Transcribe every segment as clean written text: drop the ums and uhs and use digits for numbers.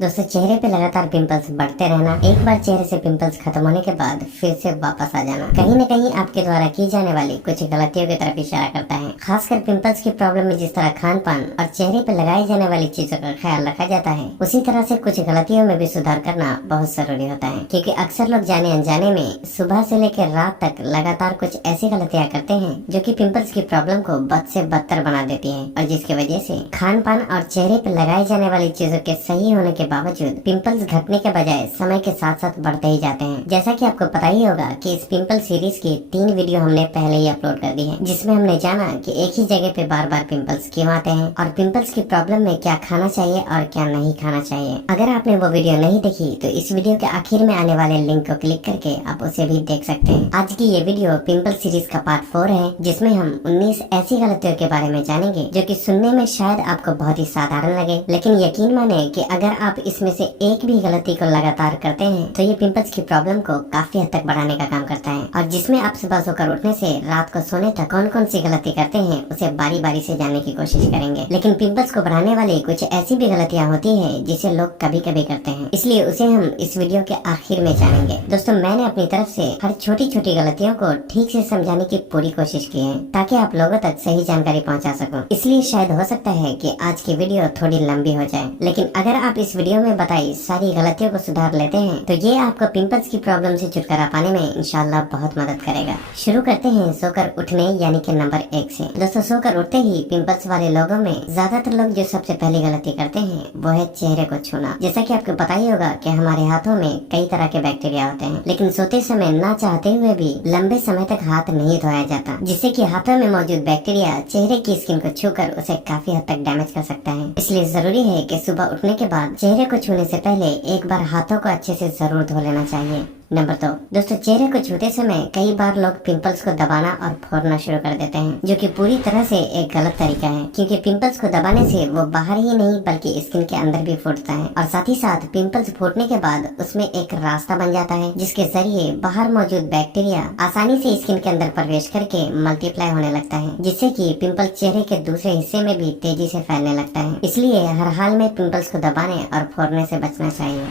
दोस्तों, चेहरे पे लगातार पिंपल्स बढ़ते रहना, एक बार चेहरे से पिंपल्स खत्म होने के बाद फिर से वापस आ जाना, कहीं न कहीं आपके द्वारा की जाने वाली कुछ गलतियों की तरफ इशारा करता है। खासकर पिंपल्स की प्रॉब्लम में जिस तरह खान पान और चेहरे पे लगाई जाने वाली चीजों का ख्याल रखा जाता है, उसी तरह से कुछ गलतियों में भी सुधार करना बहुत जरूरी होता है। क्योंकि अक्सर लोग जाने अनजाने में सुबह से लेकर रात तक लगातार कुछ ऐसी गलतियाँ करते हैं जो कि पिंपल्स की प्रॉब्लम को बद से बदतर बना देती है, और जिसकी वजह से खान पान और चेहरे पे लगाई जाने वाली चीजों के सही होने के बावजूद पिंपल्स घटने के बजाय समय के साथ साथ बढ़ते ही जाते हैं। जैसा कि आपको पता ही होगा कि इस पिंपल सीरीज की 3 वीडियो हमने पहले ही अपलोड कर दी है, जिसमें हमने जाना कि एक ही जगह पे बार बार पिंपल्स क्यों आते हैं और पिंपल्स की प्रॉब्लम में क्या खाना चाहिए और क्या नहीं खाना चाहिए। अगर आपने वो वीडियो नहीं देखी तो इस वीडियो के आखिर में आने वाले लिंक को क्लिक करके आप उसे भी देख सकते हैं। आज की ये वीडियो पिंपल सीरीज का पार्ट 4 है, जिसमें हम 19 ऐसी गलतियों के बारे में जानेंगे जो कि सुनने में शायद आपको बहुत ही साधारण लगे, लेकिन यकीन माने कि अगर आप इसमें से एक भी गलती को लगातार करते हैं तो ये पिंपल्स की प्रॉब्लम को काफी हद तक बढ़ाने का काम करता है। और जिसमें आप सुबह सोकर उठने से रात को सोने तक कौन कौन सी गलती करते हैं उसे बारी बारी से जानने की कोशिश करेंगे। लेकिन पिंपल्स को बढ़ाने वाली कुछ ऐसी भी गलतियाँ होती है जिसे लोग कभी कभी करते हैं, इसलिए उसे हम इस वीडियो के आखिर में जानेंगे। दोस्तों, मैंने अपनी तरफ से हर छोटी छोटी गलतियों को ठीक से समझाने की पूरी कोशिश की है ताकि आप लोगों तक सही जानकारी पहुंचा सकूं। इसलिए शायद हो सकता है कि आज की वीडियो थोड़ी लंबी हो जाए, लेकिन अगर आप इस वीडियो में बताई सारी गलतियों को सुधार लेते हैं तो ये आपको पिंपल्स की प्रॉब्लम से छुटकारा पाने में इंशाल्लाह बहुत मदद करेगा। शुरू करते हैं सोकर उठने यानी कि नंबर 1 से। दोस्तों, सोकर उठते ही पिंपल्स वाले लोगों में ज्यादातर लोग जो सबसे पहली गलती करते हैं वो है चेहरे को छूना। जैसा कि आपको पता ही होगा कि हमारे हाथों में कई तरह के बैक्टीरिया होते हैं, लेकिन सोते समय ना चाहते हुए भी लंबे समय तक हाथ नहीं धोया जाता, जिससे कि हाथों में मौजूद बैक्टीरिया चेहरे की स्किन को छूकर उसे काफी हद तक डैमेज कर सकता है। इसलिए जरूरी है कि सुबह उठने के बाद चेहरे को छूने से पहले एक बार हाथों को अच्छे से जरूर धो लेना चाहिए। नंबर 2। दोस्तों, चेहरे को छूते समय कई बार लोग पिंपल्स को दबाना और फोड़ना शुरू कर देते हैं, जो कि पूरी तरह से एक गलत तरीका है। क्योंकि पिंपल्स को दबाने से वो बाहर ही नहीं बल्कि स्किन के अंदर भी फूटता है, और साथ ही साथ पिंपल्स फूटने के बाद उसमें एक रास्ता बन जाता है जिसके जरिए बाहर मौजूद बैक्टीरिया आसानी से स्किन के अंदर प्रवेश करके मल्टीप्लाई होने लगता है, जिससे कि पिंपल चेहरे के दूसरे हिस्से में भी तेजी से फैलने लगता है। इसलिए हर हाल में पिंपल्स को दबाने और फोड़ने से बचना चाहिए।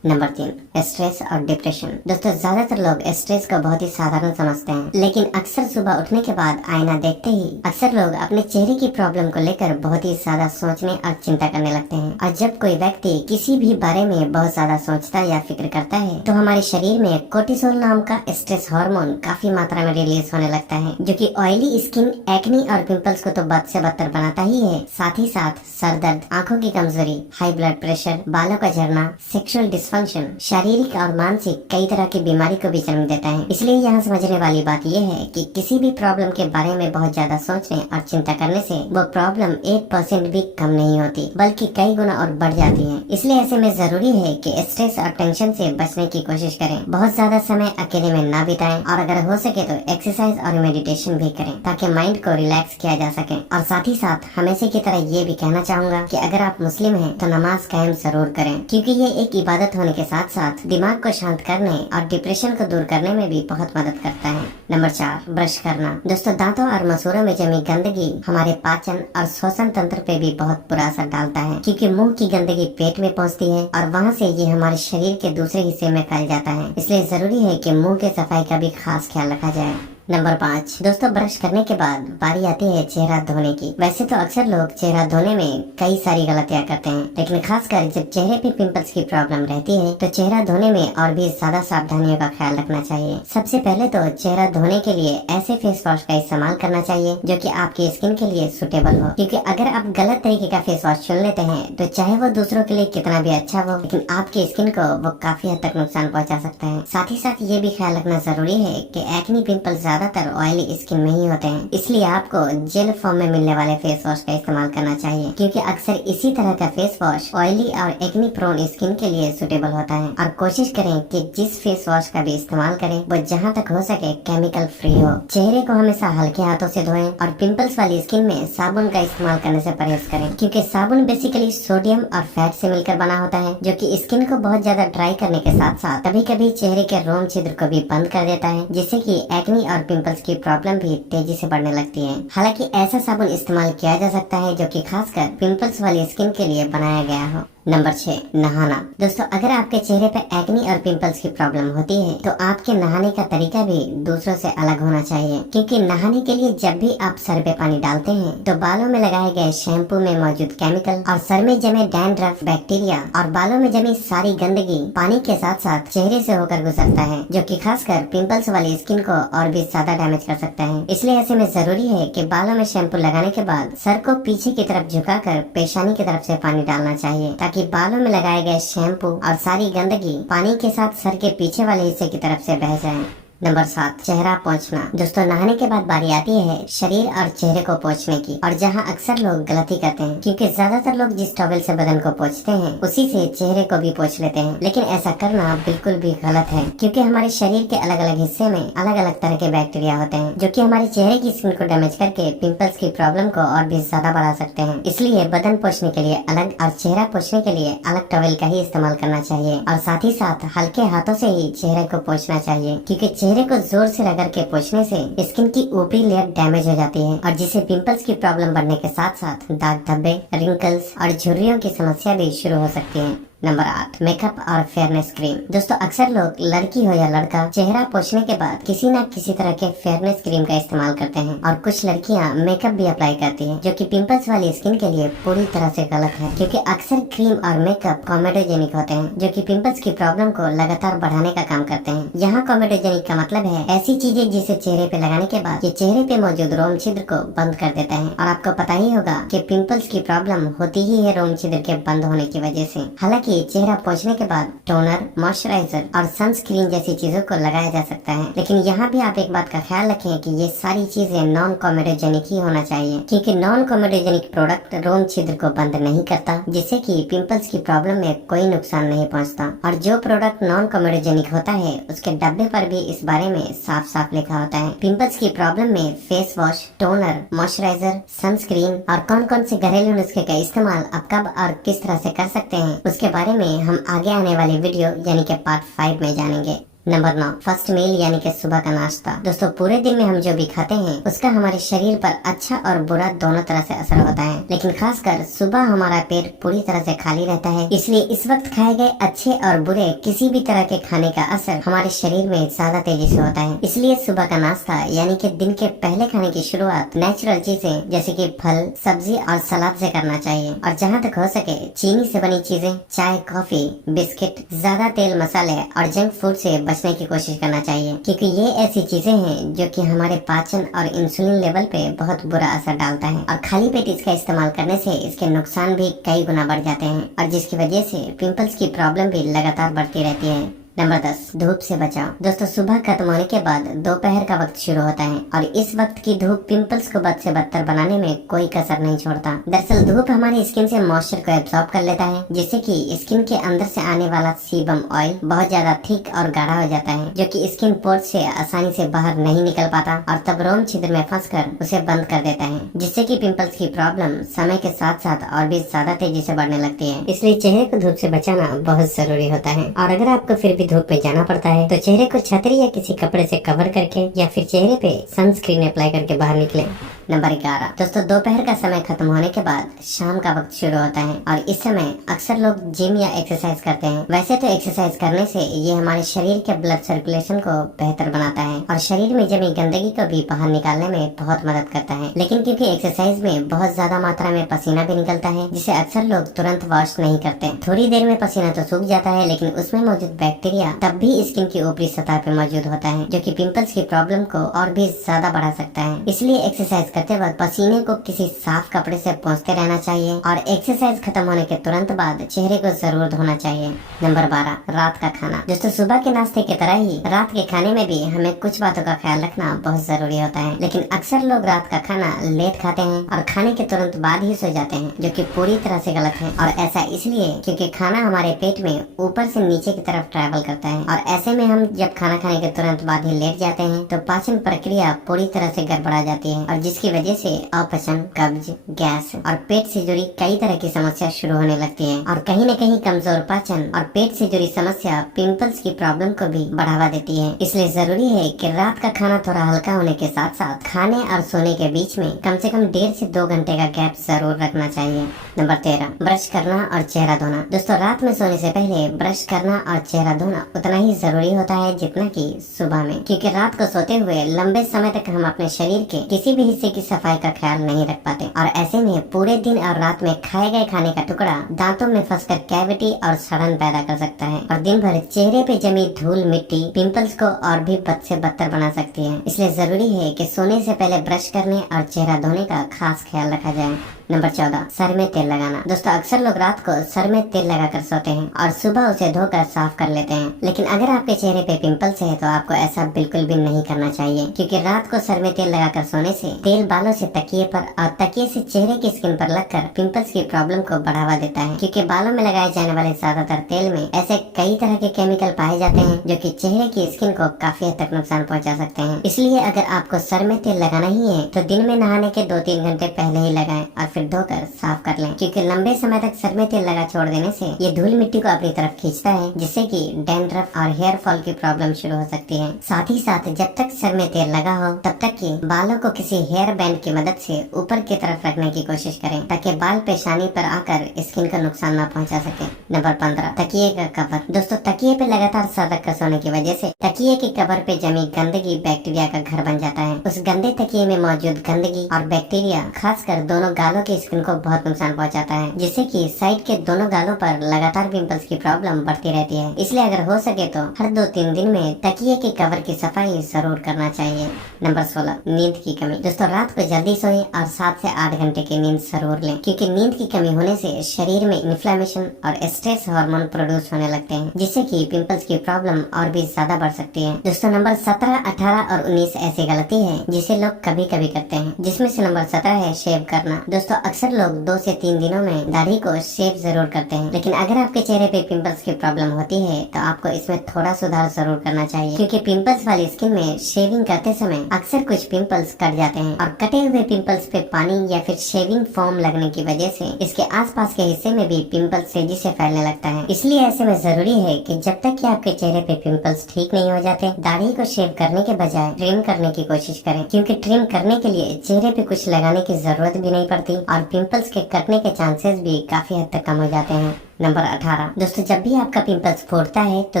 नंबर 3। स्ट्रेस और डिप्रेशन। दोस्तों, ज्यादातर लोग स्ट्रेस को बहुत ही साधारण समझते हैं, लेकिन अक्सर सुबह उठने के बाद आईना देखते ही अक्सर लोग अपने चेहरे की प्रॉब्लम को लेकर बहुत ही ज्यादा सोचने और चिंता करने लगते हैं। और जब कोई व्यक्ति किसी भी बारे में बहुत ज्यादा सोचता या फिक्र करता है तो हमारे शरीर में कोर्टिसोल नाम का स्ट्रेस हार्मोन काफी मात्रा में रिलीज होने लगता है, जो कि ऑयली स्किन, एक्नी और पिंपल्स को तो बद से बदतर बनाता ही है, साथ ही साथ सर दर्द, आंखों की कमजोरी, हाई ब्लड प्रेशर, बालों का झड़ना, सेक्सुअल डिस्फंक्शन, शारीरिक और मानसिक कई तरह की बीमारी को भी जन्म देता है। इसलिए यहाँ समझने वाली बात यह है कि किसी भी प्रॉब्लम के बारे में बहुत ज्यादा सोचने और चिंता करने से वो प्रॉब्लम 1% भी कम नहीं होती, बल्कि कई गुना और बढ़ जाती है। इसलिए ऐसे में जरूरी है कि स्ट्रेस और टेंशन से बचने की कोशिश करें, बहुत ज्यादा समय अकेले में ना बिताएं, और अगर हो सके तो एक्सरसाइज और मेडिटेशन भी करें ताकि माइंड को रिलैक्स किया जा सके। और साथ ही साथ हमेशा की तरह ये भी कहना चाहूंगा कि अगर आप मुस्लिम हैं तो नमाज कायम जरूर करें, क्योंकि ये एक इबादत होने के साथ साथ दिमाग को शांत करने और डिप्रेशन को दूर करने में भी बहुत मदद करता है। नंबर 4। ब्रश करना। दोस्तों, दांतों और मसूड़ों में जमी गंदगी हमारे पाचन और श्वसन तंत्र पे भी बहुत बुरा असर डालता है, क्योंकि मुंह की गंदगी पेट में पहुंचती है और वहां से ये हमारे शरीर के दूसरे हिस्से में फैल जाता है। इसलिए जरूरी है कि मुंह के सफाई का भी खास ख्याल रखा जाए। नंबर 5। दोस्तों, ब्रश करने के बाद बारी आती है चेहरा धोने की। वैसे तो अक्सर लोग चेहरा धोने में कई सारी गलतियां करते हैं, लेकिन खासकर जब चेहरे पे पिंपल्स की प्रॉब्लम रहती है तो चेहरा धोने में और भी ज्यादा सावधानियों का ख्याल रखना चाहिए। सबसे पहले तो चेहरा धोने के लिए ऐसे फेस वॉश का इस्तेमाल करना चाहिए जो कि आपकी स्किन के लिए सुटेबल हो, क्योंकि अगर आप गलत तरीके का फेस वॉश चुन लेते हैं तो चाहे वो दूसरों के लिए कितना भी अच्छा हो, लेकिन आपकी स्किन को वो काफी हद तक नुकसान पहुँचा सकता है। साथ ही साथ ये भी ख्याल रखना जरूरी है कि एक्नी पिंपल ज्यादातर ऑयली स्किन में ही होते हैं, इसलिए आपको जेल फॉर्म में मिलने वाले फेस वॉश का इस्तेमाल करना चाहिए, क्योंकि अक्सर इसी तरह का फेस वॉश ऑयली और एक्नी प्रोन स्किन के लिए सुटेबल होता है। और कोशिश करें कि जिस फेस वॉश का भी इस्तेमाल करें वो जहाँ तक हो सके केमिकल फ्री हो। चेहरे को हमेशा हल्के हाथों से धोएं और पिंपल्स वाली स्किन में साबुन का इस्तेमाल करने से परहेज करें, क्योंकि साबुन बेसिकली सोडियम और फैट से मिलकर बना होता है, जो कि स्किन को बहुत ज्यादा ड्राई करने के साथ साथ कभी कभी चेहरे के रोम छिद्र को भी बंद कर देता है, जिससे कि एक्नी और पिंपल्स की प्रॉब्लम भी तेजी से बढ़ने लगती है। हालांकि ऐसा साबुन इस्तेमाल किया जा सकता है जो कि खासकर पिंपल्स वाली स्किन के लिए बनाया गया हो। नंबर 6, नहाना। दोस्तों अगर आपके चेहरे पे एक्ने और पिंपल्स की प्रॉब्लम होती है तो आपके नहाने का तरीका भी दूसरों से अलग होना चाहिए, क्योंकि नहाने के लिए जब भी आप सर पे पानी डालते हैं तो बालों में लगाए गए शैम्पू में मौजूद केमिकल और सर में जमे डैंड्रफ, बैक्टीरिया और बालों में जमी सारी गंदगी पानी के साथ साथ चेहरे से होकर गुजरता है, जो कि खासकर पिंपल्स वाली स्किन को और भी ज्यादा डैमेज कर सकता है। इसलिए ऐसे में जरूरी है कि बालों में शैम्पू लगाने के बाद सर को पीछे की तरफ झुकाकर पेशानी की तरफ से पानी डालना चाहिए, ताकि बालों में लगाए गए शैम्पू और सारी गंदगी पानी के साथ सर के पीछे वाले हिस्से की तरफ से बह जाए। नंबर 7, चेहरा पोंछना। दोस्तों नहाने के बाद बारी आती है शरीर और चेहरे को पोंछने की, और जहां अक्सर लोग गलती करते हैं, क्योंकि ज्यादातर लोग जिस टॉवल से बदन को पोंछते हैं उसी से चेहरे को भी पोंछ लेते हैं। लेकिन ऐसा करना बिल्कुल भी गलत है, क्योंकि हमारे शरीर के अलग अलग हिस्से में अलग अलग तरह के बैक्टीरिया होते हैं, जो कि हमारे चेहरे की स्किन को डैमेज करके पिंपल्स की प्रॉब्लम को और भी ज्यादा बढ़ा सकते हैं। इसलिए बदन पोंछने के लिए अलग और चेहरा पोंछने के लिए अलग टॉवल का ही इस्तेमाल करना चाहिए, और साथ ही साथ हल्के हाथों से ही चेहरे को पोंछना चाहिए, क्योंकि चेहरे को जोर से रगड़ के पोंछने से स्किन की ऊपरी लेयर डैमेज हो जाती है, और जिससे पिंपल्स की प्रॉब्लम बढ़ने के साथ साथ दाग धब्बे, रिंकल्स और झुर्रियों की समस्या भी शुरू हो सकती है। नंबर 8, मेकअप और फेयरनेस क्रीम। दोस्तों अक्सर लोग, लड़की हो या लड़का, चेहरा पोंछने के बाद किसी न किसी तरह के फेयरनेस क्रीम का इस्तेमाल करते हैं, और कुछ लड़कियां मेकअप भी अप्लाई करती हैं, जो कि पिंपल्स वाली स्किन के लिए पूरी तरह से गलत है, क्योंकि अक्सर क्रीम और मेकअप कॉमेडोजेनिक होते हैं, जो कि पिंपल्स की प्रॉब्लम को लगातार बढ़ाने का काम करते हैं। यहाँ कॉमेडोजेनिक का मतलब है ऐसी चीजें जिसे चेहरे पे लगाने के बाद ये चेहरे पे मौजूद रोम छिद्र को बंद कर देता है, और आपको पता ही होगा कि पिंपल्स की प्रॉब्लम होती ही है रोम छिद्र के बंद होने की वजह से। हालांकि चेहरा पोंछने के बाद टोनर, मॉइस्चराइजर और सनस्क्रीन जैसी चीजों को लगाया जा सकता है, लेकिन यहाँ भी आप एक बात का ख्याल रखें कि ये सारी चीजें नॉन कॉमेडोजेनिक ही होना चाहिए, क्योंकि नॉन कॉमेडोजेनिक प्रोडक्ट रोम छिद्र को बंद नहीं करता, जिससे कि पिंपल्स की प्रॉब्लम में कोई नुकसान नहीं पहुँचता। और जो प्रोडक्ट नॉन कॉमेडोजेनिक होता है उसके डब्बे पर भी इस बारे में साफ साफ लिखा होता है। पिंपल्स की प्रॉब्लम में face wash, toner, moisturiser, sunscreen और कौन कौन से घरेलू नुस्खे का इस्तेमाल आप कब और किस तरह से कर सकते हैं, उसके बारे में हम आगे आने वाली वीडियो यानी कि पार्ट 5 में जानेंगे। नंबर 9, फर्स्ट मील यानी कि सुबह का नाश्ता। दोस्तों पूरे दिन में हम जो भी खाते हैं उसका हमारे शरीर पर अच्छा और बुरा दोनों तरह से असर होता है, लेकिन खासकर सुबह हमारा पेट पूरी तरह से खाली रहता है, इसलिए इस वक्त खाए गए अच्छे और बुरे किसी भी तरह के खाने का असर हमारे शरीर में ज्यादा तेजी से होता है। इसलिए सुबह का नाश्ता यानी कि दिन के पहले खाने की शुरुआत नेचुरल चीजें जैसे कि फल, सब्जी और सलाद से करना चाहिए, और जहाँ तक हो सके चीनी से बनी चीजें, चाय, कॉफी, बिस्किट, ज्यादा तेल मसाले और जंक फूड से बचने की कोशिश करना चाहिए, क्योंकि ये ऐसी चीजें हैं जो कि हमारे पाचन और इंसुलिन लेवल पे बहुत बुरा असर डालता है, और खाली पेट इसका इस्तेमाल करने से इसके नुकसान भी कई गुना बढ़ जाते हैं, और जिसकी वजह से पिंपल्स की प्रॉब्लम भी लगातार बढ़ती रहती है। नंबर 10, धूप से बचाओ। दोस्तों सुबह खत्म होने के बाद दोपहर का वक्त शुरू होता है, और इस वक्त की धूप पिंपल्स को बद से बदतर बनाने में कोई कसर नहीं छोड़ता। दरअसल धूप हमारी स्किन से मॉइस्चर को एब्जॉर्ब कर लेता है, जिससे कि स्किन के अंदर से आने वाला सीबम ऑयल बहुत ज्यादा थिक और गाढ़ा हो जाता है, जो कि स्किन पोर्ट से आसानी से बाहर नहीं निकल पाता, और तब रोम छिद्र में फंसकर उसे बंद कर देता है, जिससे कि पिंपल्स की प्रॉब्लम समय के साथ साथ और भी ज्यादा तेजी से बढ़ने लगती है। इसलिए चेहरे को धूप से बचाना बहुत जरूरी होता है, और अगर आपको फिर भी धूप में जाना पड़ता है तो चेहरे को छतरी या किसी कपड़े से कवर करके या फिर चेहरे पे सनस्क्रीन अप्लाई करके बाहर निकले। नंबर 11, दोस्तों दोपहर का समय खत्म होने के बाद शाम का वक्त शुरू होता है, और इस समय अक्सर लोग जिम या एक्सरसाइज करते हैं। वैसे तो एक्सरसाइज करने से ये हमारे शरीर के ब्लड सर्कुलेशन को बेहतर बनाता है और शरीर में जमी गंदगी को भी बाहर निकालने में बहुत मदद करता है, लेकिन क्योंकि एक्सरसाइज में बहुत ज्यादा मात्रा में पसीना भी निकलता है, जिसे अक्सर लोग तुरंत वॉश नहीं करते। थोड़ी देर में पसीना तो सूख जाता है, लेकिन उसमें मौजूद बैक्टीरिया तब भी स्किन की ऊपरी सतह पे मौजूद होता है, जो कि पिंपल्स की प्रॉब्लम को और भी ज्यादा बढ़ा सकता है। इसलिए एक्सरसाइज करते वक्त पसीने को किसी साफ कपड़े से पोंछते रहना चाहिए, और एक्सरसाइज खत्म होने के तुरंत बाद चेहरे को जरूर धोना चाहिए। नंबर 12, रात का खाना। दोस्तों सुबह के नाश्ते की तरह ही रात के खाने में भी हमें कुछ बातों का ख्याल रखना बहुत जरूरी होता है, लेकिन अक्सर लोग रात का खाना लेट खाते हैं और खाने के तुरंत बाद ही सो जाते हैं, जो कि पूरी तरह से गलत है। और ऐसा इसलिए क्योंकि खाना हमारे पेट में ऊपर से नीचे की तरफ ट्रैवल करता है और ऐसे में हम जब खाना खाने के तुरंत बाद ही लेट जाते हैं तो पाचन प्रक्रिया पूरी तरह से गड़बड़ा जाती है और जिसकी वजह से अपचन, कब्ज, गैस और पेट से जुड़ी कई तरह की समस्या शुरू होने लगती है और कहीं न कहीं कमजोर पाचन और पेट से जुड़ी समस्या पिंपल्स की प्रॉब्लम को भी बढ़ावा देती है। इसलिए जरूरी है कि रात का खाना थोड़ा हल्का होने के साथ साथ खाने और सोने के बीच में कम से कम 1.5 से 2 घंटे का गैप जरूर रखना चाहिए। नंबर 13, ब्रश करना और चेहरा धोना। दोस्तों, रात में सोने से पहले ब्रश करना और चेहरा धोना उतना ही जरूरी होता है जितना कि सुबह में, क्योंकि रात को सोते हुए लंबे समय तक हम अपने शरीर के किसी भी हिस्से की सफाई का ख्याल नहीं रख पाते और ऐसे में पूरे दिन और रात में खाए गए खाने का टुकड़ा दांतों में फंसकर कैविटी और सड़न पैदा कर सकता है और दिन भर चेहरे पे जमी धूल मिट्टी पिंपल्स को और भी बद से बदतर बना सकती है। इसलिए जरूरी है कि सोने से पहले ब्रश करने और चेहरा धोने का खास ख्याल रखा जाए। नंबर 14, सर में तेल लगाना। दोस्तों, अक्सर लोग रात को सर में तेल लगाकर सोते हैं और सुबह उसे धोकर साफ कर लेते हैं, लेकिन अगर आपके चेहरे पे पिंपल्स है तो आपको ऐसा बिल्कुल भी नहीं करना चाहिए, क्योंकि रात को सर में तेल लगाकर सोने से तेल बालों से तकिए पर और तकिए से चेहरे की स्किन पर लगकर पिंपल्स की प्रॉब्लम को बढ़ावा देता है, क्योंकि बालों में लगाए जाने वाले ज्यादातर तेल में ऐसे कई तरह के केमिकल पाए जाते हैं जो कि चेहरे की स्किन को काफी हद तक नुकसान पहुंचा सकते हैं। इसलिए अगर आपको सर में तेल लगाना ही है तो दिन में नहाने के 2-3 घंटे पहले ही लगाएं और फिर धोकर साफ कर लें, क्योंकि लंबे समय तक सर में तेल लगा छोड़ देने से ये धूल मिट्टी को अपनी तरफ खींचता है, जिससे कि डैंड्रफ और हेयर फॉल की प्रॉब्लम शुरू हो सकती है। साथ ही साथ जब तक सर में तेल लगा हो तब तक कि बालों को किसी हेयर बैंड की मदद से ऊपर की तरफ रखने की कोशिश करें, ताकि बाल पेशानी पर आकर स्किन को नुकसान न पहुंचा सके। नंबर 15, तकिए का कवर। दोस्तों, तकिए पे लगातार सर रखकर सोने की वजह से तकिए के कवर पे जमी गंदगी बैक्टीरिया का घर बन जाता है। उस गंदे तकिए में मौजूद गंदगी और बैक्टीरिया खासकर दोनों गालों की स्किन को बहुत नुकसान पहुंचाता है, जिससे कि साइड के दोनों गालों पर लगातार पिंपल्स की प्रॉब्लम बढ़ती रहती है। इसलिए अगर हो सके तो हर 2-3 दिन में तकिए के कवर की सफाई जरूर करना चाहिए। नंबर 16, नींद की कमी। दोस्तों, रात को जल्दी सोएं और 7 से 8 घंटे की नींद जरूर लें, क्योंकि नींद की कमी होने से शरीर में इन्फ्लेमेशन और स्ट्रेस हार्मोन प्रोड्यूस होने लगते हैं, जिससे कि पिंपल्स की प्रॉब्लम और भी ज्यादा बढ़ सकती है। दोस्तों, नंबर 17, 18 और 19 ऐसी गलती है जिसे लोग कभी कभी करते हैं, जिसमें से नंबर 17 है शेव करना। दोस्तों, अक्सर लोग 2 से 3 दिनों में दाढ़ी को शेव जरूर करते हैं, लेकिन अगर आपके चेहरे पे पिंपल्स की प्रॉब्लम होती है तो आपको इसमें थोड़ा सुधार जरूर करना चाहिए, क्योंकि पिंपल्स वाली स्किन में शेविंग करते समय अक्सर कुछ पिंपल्स कट जाते हैं और कटे हुए पिंपल्स पे पानी या फिर शेविंग फोम लगने की वजह से इसके आसपास के हिस्से में भी पिंपल्स तेजी से फैलने लगता है। इसलिए ऐसे में जरूरी है कि जब तक कि आपके चेहरे पे पिंपल्स ठीक नहीं हो जाते, दाढ़ी को शेव करने के बजाय ट्रिम करने की कोशिश करें, क्योंकि ट्रिम करने के लिए चेहरे पे कुछ लगाने की जरूरत भी नहीं पड़ती और पिंपल्स के कटने के चांसेस भी काफी हद तक कम हो जाते हैं। नंबर 18, दोस्तों, जब भी आपका पिंपल्स फूटता है तो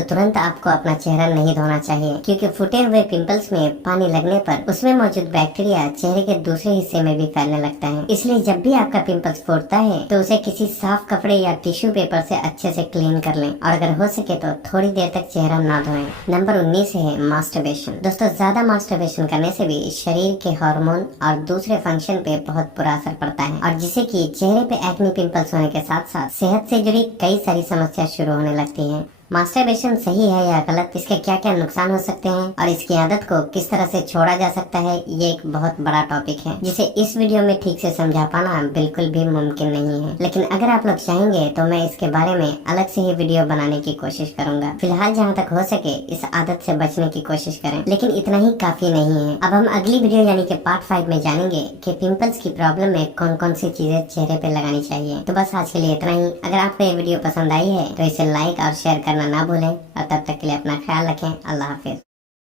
तुरंत आपको अपना चेहरा नहीं धोना चाहिए, क्योंकि फूटे हुए पिंपल्स में पानी लगने पर उसमें मौजूद बैक्टीरिया चेहरे के दूसरे हिस्से में भी फैलने लगता है। इसलिए जब भी आपका पिंपल्स फूटता है तो उसे किसी साफ कपड़े या टिश्यू पेपर से अच्छे से क्लीन कर लें और अगर हो सके तो थोड़ी देर तक चेहरा ना धोएं। नंबर 19 है मास्टरबेशन। दोस्तों, ज्यादा मास्टरबेशन करने से भी शरीर के हार्मोन और दूसरे फंक्शन पे बहुत बुरा असर पड़ता है और जिससे कि चेहरे पे एक्ने पिंपल्स होने के साथ साथ सेहत से जुड़ी कई सारी समस्या शुरू होने लगती हैं। मास्टरबेशन सही है या गलत, इसके क्या क्या नुकसान हो सकते हैं और इसकी आदत को किस तरह से छोड़ा जा सकता है, ये एक बहुत बड़ा टॉपिक है जिसे इस वीडियो में ठीक से समझा पाना बिल्कुल भी मुमकिन नहीं है। लेकिन अगर आप लोग चाहेंगे तो मैं इसके बारे में अलग से ही वीडियो बनाने की कोशिश करूंगा। फिलहाल जहाँ तक हो सके इस आदत से बचने की कोशिश करें, लेकिन इतना ही काफी नहीं है। अब हम अगली वीडियो यानी कि पार्ट 5 में जानेंगे कि पिंपल्स की प्रॉब्लम में कौन कौन सी चीजें चेहरे पे लगानी चाहिए। तो बस आज के लिए इतना ही। अगर आपको ये वीडियो पसंद आई है तो इसे लाइक और शेयर करना ना भूलें और तब तक के लिए अपना ख्याल रखें। अल्लाह हाफिज।